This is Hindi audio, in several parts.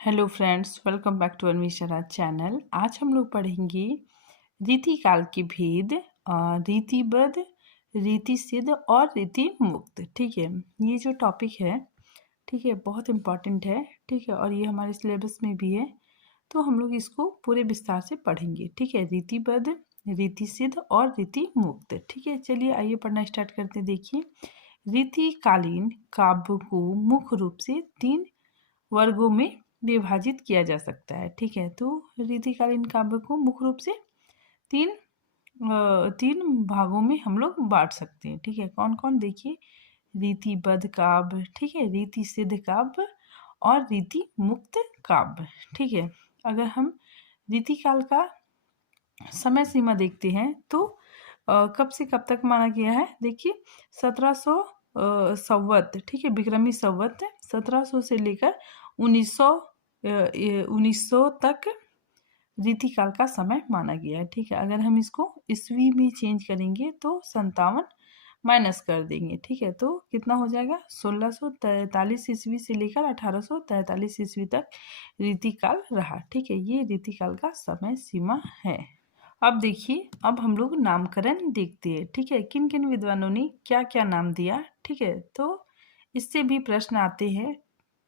Hello friends, welcome back to Anveshana channel. आज हम लोग पढ़ेंगे रीतिकाल के भेद, रीतिबद्ध, रीति सिद्ध और रीति मुक्त। ठीक है, ये जो टॉपिक है, ठीक है, बहुत इम्पॉर्टेंट है। ठीक है, और ये हमारे सिलेबस में भी है, तो हम लोग इसको पूरे विस्तार से पढ़ेंगे। ठीक है, रीतिबद्ध, रीति सिद्ध और रीति मुक्त। ठीक है, चलिए आइए पढ़ना स्टार्ट करते हैं। देखिए, रीतिकालीन काव्य को मुख्य रूप से 3 वर्गों में विभाजित किया जा सकता है। ठीक है, तो रीतिकालीन काव्य को मुख्य रूप से तीन तीन भागों में हम लोग बांट सकते हैं। ठीक है, कौन कौन? देखिए, रीतिबद्ध काव्य, ठीक है, रीति सिद्ध काव्य और रीति मुक्त काव्य। ठीक है, अगर हम रीतिकाल का समय सीमा देखते हैं तो कब से कब तक माना गया है? देखिए, 1700 संवत, ठीक है, विक्रमी संवत 1700 से लेकर 1900 तक रीतिकाल का समय माना गया है। ठीक है, अगर हम इसको ईस्वी में चेंज करेंगे तो 57 माइनस कर देंगे। ठीक है, तो कितना हो जाएगा? 1643 ईस्वी से लेकर 1843 ईस्वी तक रीतिकाल रहा। ठीक है, ये रीतिकाल का समय सीमा है। अब देखिए, अब हम लोग नामकरण देखते हैं। ठीक है, किन किन विद्वानों ने क्या क्या नाम दिया। ठीक है, तो इससे भी प्रश्न आते हैं।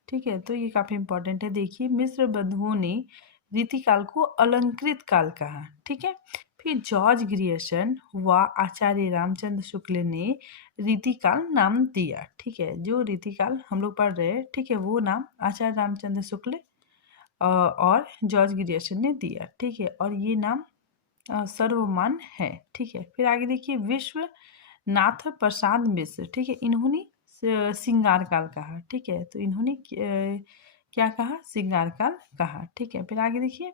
ठीक है, तो ये काफ़ी इम्पोर्टेंट है। देखिए, मिस्र बंधुओं ने रीतिकाल को अलंकृत काल कहा। ठीक है, फिर जॉर्ज ग्रियर्सन व आचार्य रामचंद्र शुक्ल ने रीतिकाल नाम दिया। ठीक है, जो रीतिकाल हम लोग पढ़ रहे हैं, ठीक है, वो नाम आचार्य रामचंद्र शुक्ल और जॉर्ज ग्रियर्सन ने दिया। ठीक है, और ये नाम सर्वमान्य है। ठीक है, फिर आगे देखिए, विश्वनाथ प्रसाद मिश्र, ठीक है, इन्होंने श्रृंगार काल कहा। ठीक है, तो इन्होंने क्या कहा? श्रृंगार काल कहा। ठीक है, फिर आगे देखिए,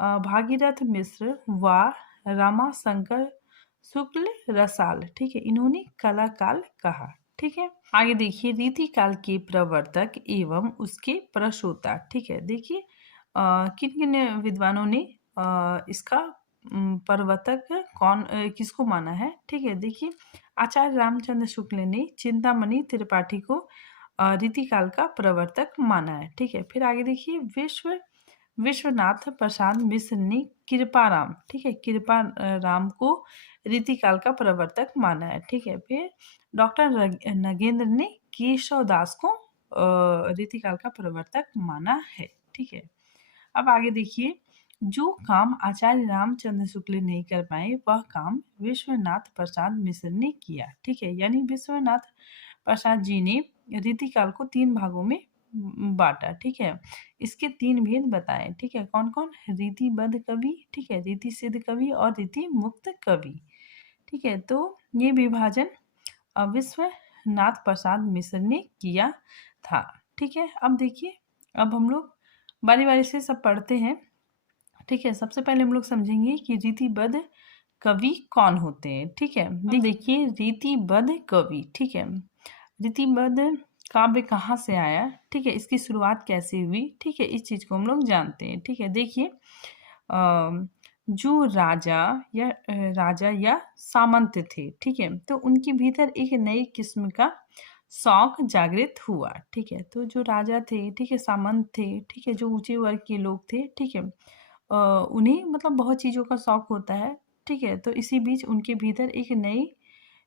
भागीरथ मिश्र व रमाशंकर शुक्ल रसाल, ठीक है, इन्होंने कला काल कहा। ठीक है, आगे देखिए, रीतिकाल के प्रवर्तक एवं उसके प्रशोता। ठीक है, देखिए किन किन विद्वानों ने इसका प्रवर्तक कौन किसको माना है। ठीक है, देखिए, आचार्य रामचंद्र शुक्ल ने चिंतामणि त्रिपाठी को रीतिकाल का प्रवर्तक माना है। ठीक है, फिर आगे देखिए, विश्वनाथ प्रसाद मिश्र ने कृपाराम, ठीक है, कृपा राम को रीतिकाल का प्रवर्तक माना है। ठीक है, फिर डॉक्टर नगेंद्र ने केशव दास को रीतिकाल का प्रवर्तक माना है। ठीक है, अब आगे देखिए, जो काम आचार्य रामचंद्र शुक्ल नहीं कर पाए वह काम विश्वनाथ प्रसाद मिश्र ने किया। ठीक है, यानी विश्वनाथ प्रसाद जी ने रीतिकाल को 3 भागों में बांटा। ठीक है, इसके 3 भेद बताए। ठीक है, कौन कौन? रीतिबद्ध कवि, ठीक है, रीति सिद्ध कवि और रीति मुक्त कवि। ठीक है, तो ये विभाजन विश्वनाथ प्रसाद मिश्र ने किया था। ठीक है, अब देखिए, अब हम लोग बारी बारी से सब पढ़ते हैं। ठीक है, सबसे पहले हम लोग समझेंगे कि रीतिबद्ध कवि कौन होते हैं। ठीक है, देखिए, रीतिबद्ध कवि, ठीक है, रीतिबद्ध काव्य कहाँ से आया, ठीक है, इसकी शुरुआत कैसे हुई, ठीक है, इस चीज को हम लोग जानते हैं। ठीक है, देखिए, जो राजा या सामंत थे, ठीक है, तो उनके भीतर एक नई किस्म का शौक जागृत हुआ। ठीक है, तो जो राजा थे, ठीक है, सामंत थे, ठीक है, जो ऊंचे वर्ग के लोग थे, ठीक है, उन्हें मतलब बहुत चीज़ों का शौक होता है। ठीक है, तो इसी बीच उनके भीतर एक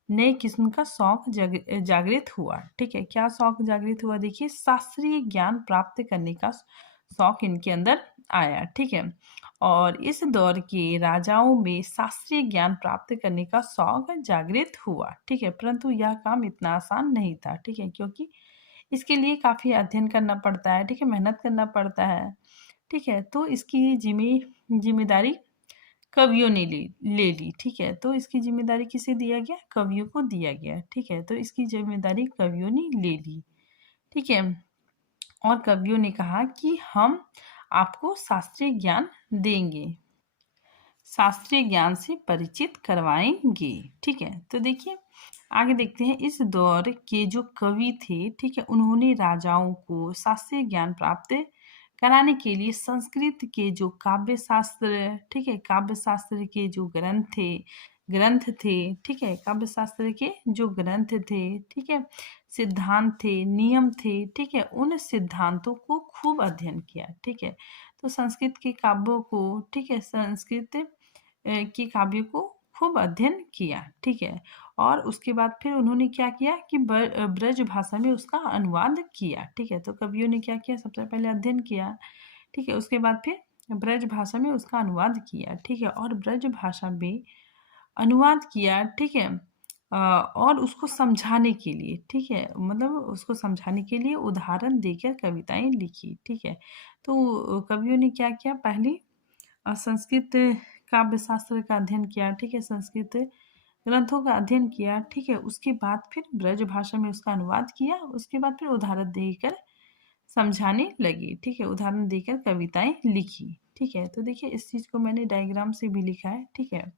नई किस्म का शौक जागृत हुआ। ठीक है, क्या शौक जागृत हुआ? देखिए, शास्त्रीय ज्ञान प्राप्त करने का शौक इनके अंदर आया। ठीक है, और इस दौर के राजाओं में शास्त्रीय ज्ञान प्राप्त करने का शौक जागृत हुआ। ठीक है, परंतु यह काम इतना आसान नहीं था। ठीक है, क्योंकि इसके लिए काफ़ी अध्ययन करना पड़ता है। ठीक है, मेहनत करना पड़ता है। ठीक है, तो इसकी जिम्मेदारी कवियों ने ले ली। ठीक है, तो इसकी जिम्मेदारी किसे दिया गया? कवियों को दिया गया। ठीक है, तो इसकी जिम्मेदारी कवियों ने ले ली। ठीक है, और कवियों ने कहा कि हम आपको शास्त्रीय ज्ञान देंगे, शास्त्रीय ज्ञान से परिचित करवाएंगे। ठीक है, तो देखिए, आगे देखते हैं, इस दौर के जो कवि थे, ठीक है, उन्होंने राजाओं को शास्त्रीय ज्ञान प्राप्त कराने के लिए संस्कृत के जो काव्य शास्त्र, ठीक है, काव्य शास्त्र के जो ग्रंथ थे, ग्रंथ थे, ठीक है, काव्य शास्त्र के जो ग्रंथ थे, ठीक है, सिद्धांत थे, नियम थे, ठीक है, उन सिद्धांतों को खूब अध्ययन किया, ठीक है। तो संस्कृत के काव्यों को, ठीक है, संस्कृत के काव्यों को खूब अध्ययन किया, ठीक है। और उसके बाद फिर उन्होंने क्या किया कि ब्रज भाषा में उसका अनुवाद किया, ठीक है। तो कवियों ने क्या किया, सबसे पहले अध्ययन किया, ठीक है, उसके बाद फिर ब्रज भाषा में उसका अनुवाद किया, ठीक है, और ब्रज भाषा में अनुवाद किया, ठीक है। और उसको समझाने के लिए, ठीक है, मतलब उसको समझाने के लिए उदाहरण देकर कविताएं लिखी, ठीक है। तो कवियों ने क्या किया, पहले संस्कृत काव्य शास्त्र का अध्ययन किया, ठीक है, संस्कृत ग्रंथों का अध्ययन किया, ठीक है, उसके बाद फिर ब्रज भाषा में उसका अनुवाद किया, उसके बाद फिर उदाहरण देकर समझाने लगी, ठीक है, उदाहरण देकर कविताएं लिखी, ठीक है। तो देखिए इस चीज़ को मैंने डायग्राम से भी लिखा है, ठीक है।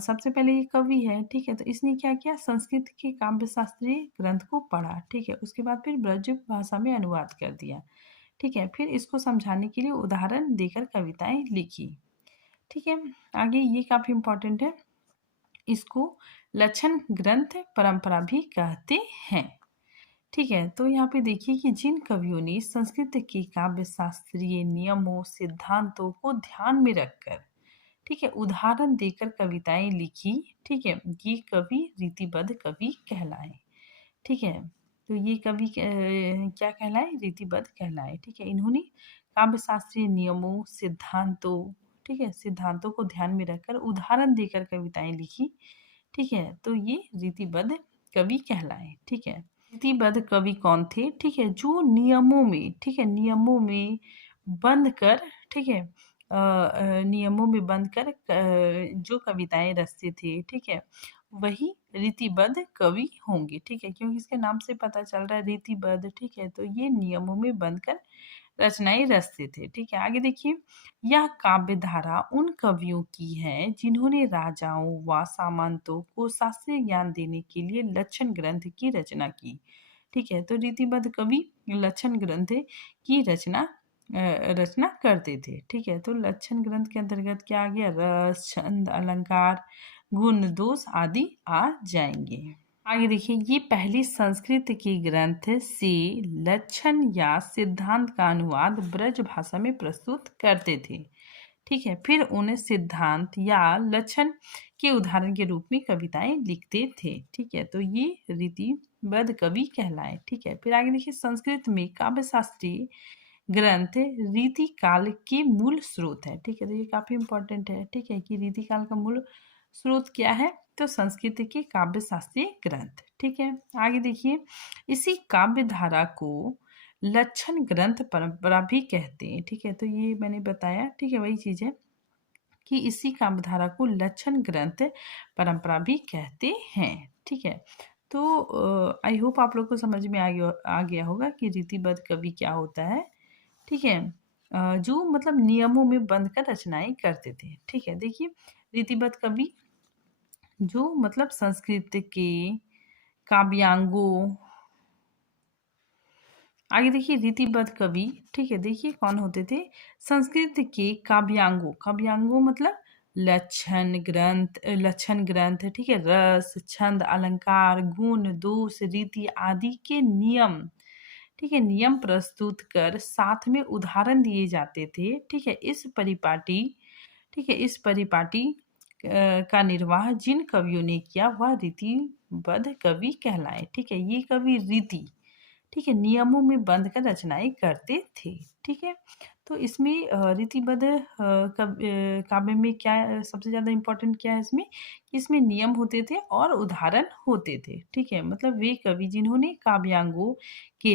सबसे पहले ये कवि है, ठीक है, तो इसने क्या किया, संस्कृत के काव्य शास्त्रीय ग्रंथ को पढ़ा, ठीक है, उसके बाद फिर ब्रज भाषा में अनुवाद कर दिया, ठीक है, फिर इसको समझाने के लिए उदाहरण देकर कविताएं लिखी, ठीक है। आगे ये काफी इंपॉर्टेंट है, इसको लक्षण ग्रंथ परंपरा भी कहते हैं, ठीक है। तो यहाँ पे देखिए कि जिन कवियों ने संस्कृत के काव्य शास्त्रीय नियमों सिद्धांतों को ध्यान में रखकर, ठीक है, उदाहरण देकर कविताएं लिखी, ठीक है, ये कवि रीतिबद्ध कवि कहलाए, ठीक है। तो ये कवि क्या कहलाए, रीतिबद्ध कहलाए, ठीक है। इन्होंने काव्य शास्त्रीय नियमों सिद्धांतों, ठीक है, सिद्धांतों को ध्यान में रखकर उदाहरण देकर कविताएं लिखी, ठीक है, तो ये रीतिबद्ध कवि कहलाए, ठीक है। रीतिबद्ध कवि कौन थे, ठीक है, जो नियमों में, ठीक है, नियमों में बंद कर, ठीक है, नियमों में बंद कर जो कविताएं रचते थे, ठीक है, वही रीतिबद्ध कवि होंगे, ठीक है, क्योंकि इसके नाम से पता चल रहा है रीतिबद्ध, ठीक है, तो ये नियमों में बंद कर रचनाएं रचते थे, ठीक है। आगे देखिए, यह काव्य धारा उन कवियों की है जिन्होंने राजाओं व सामंतों को शास्त्रीय ज्ञान देने के लिए लक्षण ग्रंथ की रचना की, ठीक है। तो रीतिबद्ध कवि लक्षण ग्रंथ की रचना करते थे, ठीक है। तो लक्षण ग्रंथ के अंतर्गत क्या आ गया, रस छंद अलंकार गुण दोष आदि आ जाएंगे। आगे देखिए, ये पहली संस्कृत के ग्रंथ से लक्षण या सिद्धांत का अनुवाद ब्रज भाषा में प्रस्तुत करते थे, ठीक है, फिर उन्हें सिद्धांत या लक्षण के उदाहरण के रूप में कविताएं लिखते थे, ठीक है। तो ये रीतिबद्ध कवि कहलाए, ठीक है। फिर आगे देखिए, संस्कृत में काव्य शास्त्रीय ग्रंथ रीति काल के मूल स्रोत है, ठीक है। तो ये काफी इंपॉर्टेंट है, ठीक है, कि रीति काल का मूल स्रोत क्या है, तो संस्कृत के काव्य शास्त्रीय ग्रंथ, ठीक है। आगे देखिए, इसी काव्य धारा को लक्षण ग्रंथ परंपरा भी कहते हैं, ठीक है। तो ये मैंने बताया, ठीक है, वही चीज है कि इसी काव्य धारा को लक्षण ग्रंथ परंपरा भी कहते हैं, ठीक है। तो आई होप आप लोग को समझ में आ गया होगा कि रीतिबद्ध कवि क्या होता है, ठीक है, जो मतलब नियमों में बंद कर रचनाएं करते थे, ठीक है। देखिए, रीतिबद्ध कवि जो मतलब संस्कृत के काव्यांगों, आगे देखिए रीतिबद्ध कवि, ठीक है, देखिए कौन होते थे, संस्कृत के काव्यांगों, काव्यांगों मतलब लक्षण ग्रंथ, ठीक है, रस छंद अलंकार गुण दोष रीति आदि के नियम, ठीक है, नियम प्रस्तुत कर साथ में उदाहरण दिए जाते थे, ठीक है। इस परिपाटी, ठीक है, इस परिपाटी का निर्वाह जिन कवियों ने किया वह रीतिबद्ध कवि कहलाए, ठीक है। ये कवि रीति, ठीक है, नियमों में बंद कर रचनाएं करते थे, ठीक है। तो इसमें रीतिबद्ध काव्य में क्या सबसे ज्यादा इम्पोर्टेंट क्या है इसमें, कि इसमें नियम होते थे और उदाहरण होते थे, ठीक है। मतलब वे कवि जिन्होंने काव्यांगों के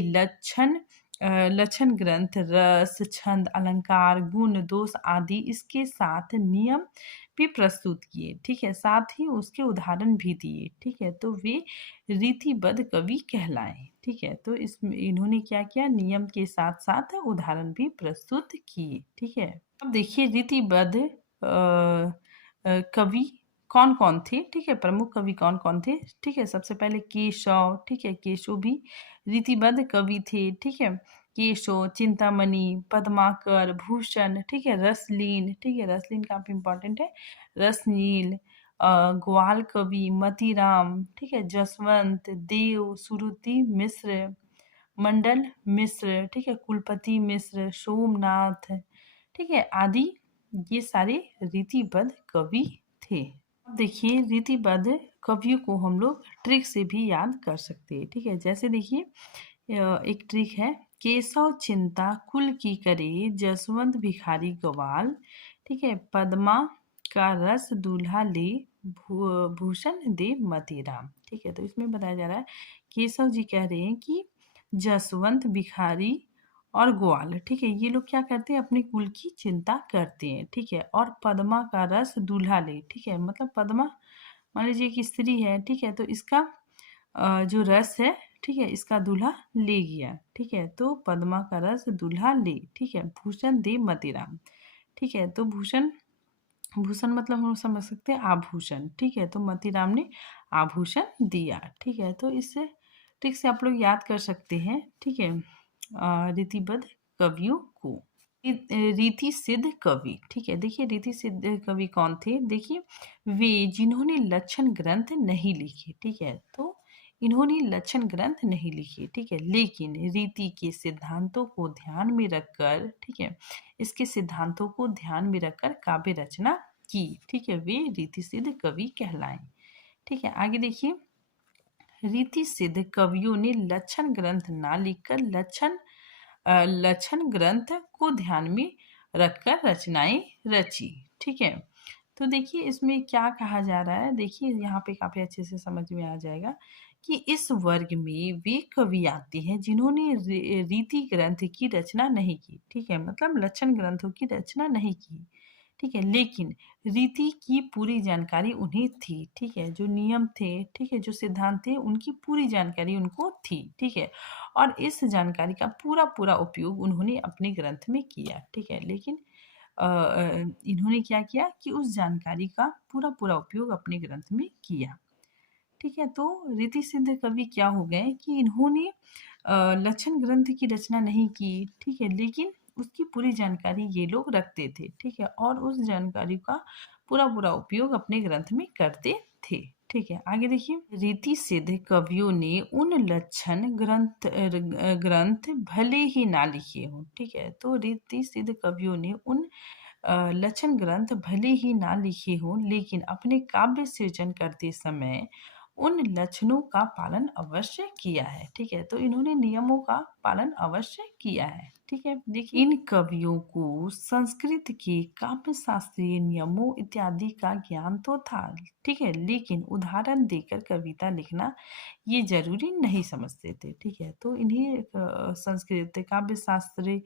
लक्षण ग्रंथ रस छंद अलंकार गुण दोष आदि इसके साथ नियम भी प्रस्तुत किए, ठीक है, साथ ही उसके उदाहरण भी दिए, ठीक है। तो वे रीतिबद्ध कवि कहलाए, ठीक है। तो इसमें इन्होंने क्या किया, नियम के साथ साथ उदाहरण भी प्रस्तुत किए, ठीक है। अब देखिए रीतिबद्ध कवि कौन कौन थे, ठीक है, प्रमुख कवि कौन कौन थे, ठीक है। सबसे पहले केशव, ठीक है, केशव भी रीतिबद्ध कवि थे, ठीक है। केशव चिंतामणि पद्माकर भूषण, ठीक है, रसलीन, ठीक है, रसलीन काफी इंपॉर्टेंट है, रसनील ग्वाल कवि मतीराम, ठीक है, जसवंत देव, सुरुति मिश्र, मंडल मिश्र, ठीक है, कुलपति मिश्र, सोमनाथ, ठीक है, आदि ये सारे रीतिबद्ध कवि थे। अब देखिए रीतिबद्ध कवियों को हम लोग ट्रिक से भी याद कर सकते हैं, ठीक है। जैसे देखिए एक ट्रिक है, केशव चिंता कुल की करे, जसवंत भिखारी गवाल, ठीक है, पद्मा का रस दूल्हा ले, भूषण दे मतीराम, ठीक है। तो इसमें बताया जा रहा है केशव जी कह रहे हैं कि जसवंत भिखारी और ग्वाल, ठीक है, ये लोग क्या करते हैं, अपने कुल की चिंता करते हैं, ठीक है, और पद्मा का रस दूल्हा ले, ठीक है, मतलब पद्मा मान लीजिए कि स्त्री है, ठीक है, तो इसका जो रस है, ठीक है, इसका दूल्हा ले गया, ठीक है, तो पद्मा का रस दूल्हा ले, ठीक है, भूषण दे मतीराम, ठीक है, तो भूषण भूषण मतलब हम समझ सकते हैं आभूषण, ठीक है, तो मतीराम ने आभूषण दिया, ठीक है। तो इससे ट्रिक से आप लोग याद कर सकते हैं, ठीक है, रीतिबद्ध कवियों को। रीति सिद्ध कवि, ठीक है, देखिए रीति सिद्ध कवि कौन थे, देखिए वे जिन्होंने लक्षण ग्रंथ नहीं लिखे, ठीक है, तो इन्होंने लक्षण ग्रंथ नहीं लिखे, ठीक है, लेकिन रीति के सिद्धांतों को ध्यान में रखकर, ठीक है, इसके सिद्धांतों को ध्यान में रखकर काव्य रचना की, ठीक है, वे रीति सिद्ध कवि कहलाए, ठीक है। आगे देखिए रीति सिद्ध कवियों ने लक्षण ग्रंथ ना लिखकर लक्षण ग्रंथ को ध्यान में रखकर रचनाएं रची, ठीक है। तो देखिए इसमें क्या कहा जा रहा है, देखिए यहाँ पे काफी अच्छे से समझ में आ जाएगा कि इस वर्ग में वे कवि आते हैं जिन्होंने रीति ग्रंथ की रचना नहीं की, ठीक है, मतलब लक्षण ग्रंथों की रचना नहीं की, ठीक है, लेकिन रीति की पूरी जानकारी उन्हें थी, ठीक है, जो नियम थे, ठीक है, जो सिद्धांत थे, उनकी पूरी जानकारी उनको थी, ठीक है, और इस जानकारी का पूरा पूरा उपयोग उन्होंने अपने ग्रंथ में किया, ठीक है, लेकिन इन्होंने क्या किया कि उस जानकारी का पूरा पूरा उपयोग अपने ग्रंथ में किया, ठीक है। तो रीति सिद्ध कवि क्या हो गए कि इन्होंने लक्षण ग्रंथ की रचना नहीं की, ठीक है, लेकिन उसकी पूरी जानकारी ये लोग रखते थे, ठीक है, और उस जानकारी का पूरा पूरा उपयोग अपने ग्रंथ में करते थे, ठीक है। आगे देखिए रीति सिद्ध कवियों ने उन लक्षण ग्रंथ भले ही ना लिखे हों, ठीक है, तो रीति सिद्ध कवियों ने उन लक्षण ग्रंथ भले ही ना लिखे हों, लेकिन अपने काव्य सृजन करते समय उन लक्षणों का पालन अवश्य किया है, ठीक है, तो इन्होंने नियमों का पालन अवश्य किया है, ठीक है। देखिए इन कवियों को संस्कृत के काव्य शास्त्रीय नियमों इत्यादि का ज्ञान तो था, ठीक है, लेकिन उदाहरण देकर कविता लिखना ये जरूरी नहीं समझते थे, ठीक है, तो इन्हें संस्कृत काव्य शास्त्रीय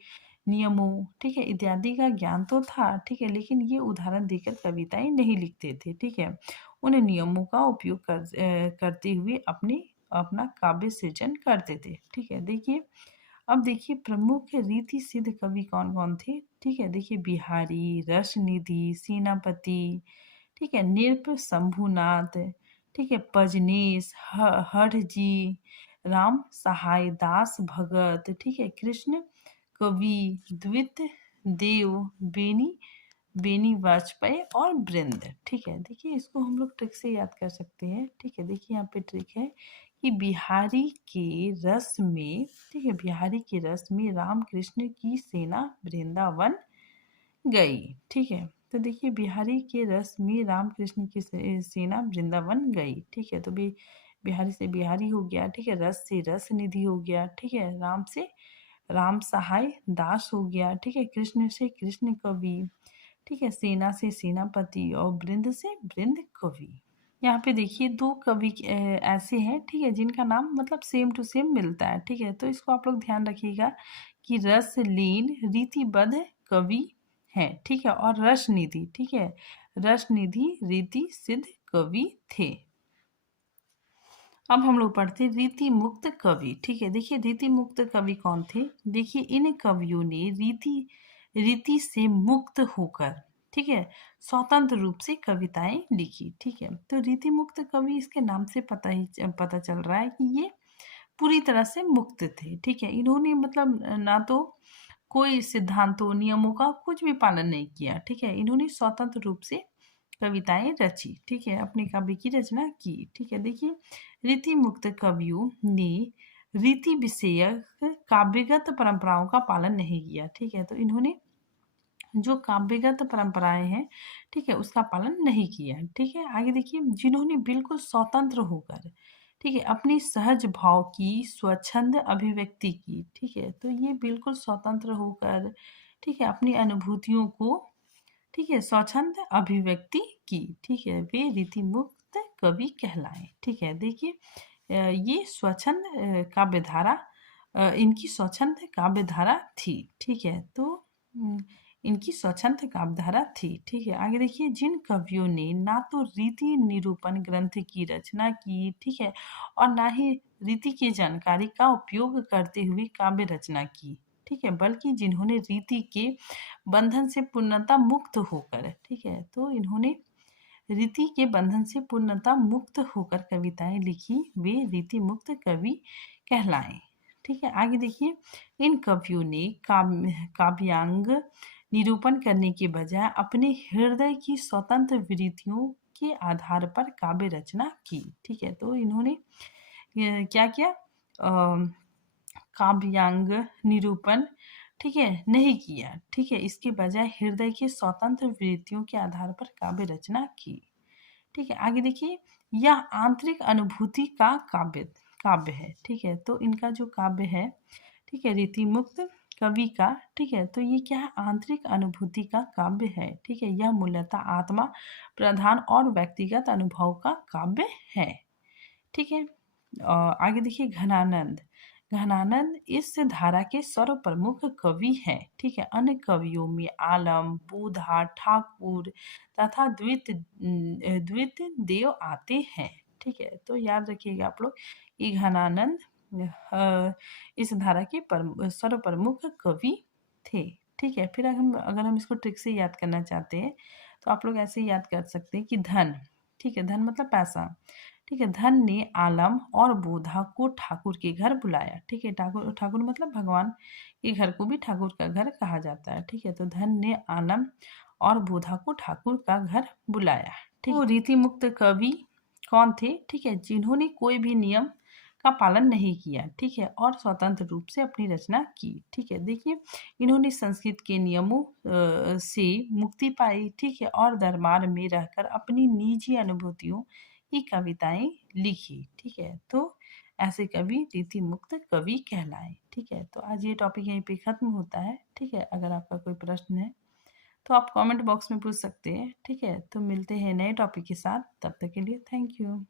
नियमों, ठीक है, इत्यादि का ज्ञान तो था, ठीक है, लेकिन ये उदाहरण देकर कविताएं नहीं लिखते थे, ठीक है, उन नियमों का उपयोग करते हुए अपना काव्य सृजन करते थे, ठीक है। देखिए अब देखिए प्रमुख रीति सिद्ध कवि कौन कौन थे, ठीक है, देखिए बिहारी, रसनिधि, सेनापति, ठीक है, नृप शंभुनाथ, ठीक है, पजनेश, हरजी, राम सहाय दास भगत, ठीक है, कृष्ण कवि, द्वित देव, बेनी वाजपेयी और वृंद, ठीक है। देखिए इसको हम लोग ट्रिक से याद कर सकते हैं, ठीक है, देखिए यहाँ पे ट्रिक है कि बिहारी के रस में, ठीक है, बिहारी के रस में राम कृष्ण की सेना वृंदावन गई, ठीक है, तो देखिए बिहारी के रस में राम कृष्ण की सेना वृंदावन गई, ठीक है, तो बिहारी से बिहारी हो गया, ठीक है, रस से रस निधि हो गया, ठीक है, राम से राम सहाय दास हो गया, ठीक है, कृष्ण से कृष्ण कवि, ठीक है, सेना से सेनापति और वृंद से वृंद कवि। यहाँ पे देखिए दो कवि ऐसे हैं, ठीक है, जिनका नाम मतलब सेम टू सेम मिलता है, ठीक है, तो इसको आप लोग ध्यान रखिएगा कि रसलीन रीतिबद्ध कवि है, ठीक है, और रसनिधि, ठीक है, रसनिधि रीति सिद्ध कवि थे। अब हम लोग पढ़ते रीति मुक्त कवि, ठीक है, देखिए रीति मुक्त कवि कौन थे, देखिए इन कवियों ने रीति से मुक्त होकर, ठीक है, स्वतंत्र रूप से कविताएं लिखी, ठीक है, तो रीति मुक्त कवि इसके नाम से पता चल रहा है कि ये पूरी तरह से मुक्त थे, ठीक है, इन्होंने मतलब ना तो कोई सिद्धांतों नियमों का कुछ भी पालन नहीं किया, ठीक है, इन्होंने स्वतंत्र रूप से कविताएं रची, ठीक है, अपने काव्य की रचना की। ठीक है, देखिए रीति मुक्त कवियों ने रीति विषयक काव्यगत परंपराओं का पालन नहीं किया। ठीक है, तो इन्होंने जो काव्यगत परंपराएं हैं, ठीक है, उसका पालन नहीं किया। ठीक है, आगे देखिए जिन्होंने बिल्कुल स्वतंत्र होकर, ठीक है, अपनी सहज भाव की स्वच्छंद अभिव्यक्ति की। ठीक है, तो ये बिल्कुल स्वतंत्र होकर, ठीक है, अपनी अनुभूतियों को, ठीक है, स्वच्छंद अभिव्यक्ति की। ठीक है, वे रीति मुक्त कवि कहलाए। ठीक है, देखिए ये स्वच्छंद काव्यधारा, इनकी स्वच्छंद काव्यधारा थी। ठीक है, तो इनकी स्वच्छंद काव्यधारा थी। ठीक है, आगे देखिए जिन कवियों ने ना तो रीति निरूपण ग्रंथ की रचना की, ठीक है, और ना ही रीति की जानकारी का उपयोग करते हुए काव्य रचना की, ठीक है, बल्कि जिन्होंने रीति के बंधन से पूर्णतः मुक्त होकर, ठीक है, तो इन्होंने रीति के बंधन से पूर्णतः मुक्त होकर कविताएं लिखी, वे रीति मुक्त कवि कहलाए। ठीक है, आगे देखिए इन कवियों ने काव्यांग निरूपण करने के बजाय अपने हृदय की स्वतंत्र वृत्तियों के आधार पर काव्य रचना की। ठीक है, तो इन्होंने क्या किया, काव्यांग निरूपण, ठीक है, नहीं किया। ठीक है, इसके बजाय हृदय की स्वतंत्र वृत्तियों के आधार पर काव्य रचना की। ठीक है, आगे देखिए यह आंतरिक अनुभूति का काव्य काव्य है। ठीक है, तो इनका जो काव्य है, ठीक है, रीति मुक्त कवि का, ठीक है, तो ये क्या है, आंतरिक अनुभूति का काव्य है। ठीक है, यह मूलतः आत्मा प्रधान और व्यक्तिगत अनुभव का काव्य है। ठीक है, आगे देखिए घनानंद। घनानंद इस धारा के सर्व प्रमुख कवि हैं। ठीक है, अन्य कवियों में आलम, बोधा, ठाकुर तथा द्वित देव आते हैं। ठीक है, तो याद रखिएगा आप लोग कि घनानंद इस धारा के सर्व प्रमुख कवि थे। ठीक है, फिर अगर हम इसको ट्रिक से याद करना चाहते हैं तो आप लोग ऐसे याद कर सकते हैं कि धन, ठीक है, धन मतलब पैसा। ठीक है, धन ने आलम और बोधा को ठाकुर के घर बुलाया। ठीक है, ठाकुर ठाकुर मतलब भगवान के घर को भी ठाकुर का घर कहा जाता है। ठीक है, तो धन ने आलम और बोधा को ठाकुर का घर बुलाया। ठीक, तो रीति मुक्त कवि कौन थे? ठीक है, जिन्होंने कोई भी नियम का पालन नहीं किया, ठीक है, और स्वतंत्र रूप से अपनी रचना की। ठीक है, देखिए इन्होंने संस्कृत के नियमों से मुक्ति पाई, ठीक है, और दरबार में रहकर अपनी निजी अनुभूतियों की कविताएं लिखी। ठीक है, तो ऐसे कवि रीति मुक्त कवि कहलाए। ठीक है, तो आज ये टॉपिक यहीं पे खत्म होता है। ठीक है, अगर आपका कोई प्रश्न है तो आप कमेंट बॉक्स में पूछ सकते हैं। ठीक है, तो मिलते हैं नए टॉपिक के साथ, तब तक के लिए थैंक यू।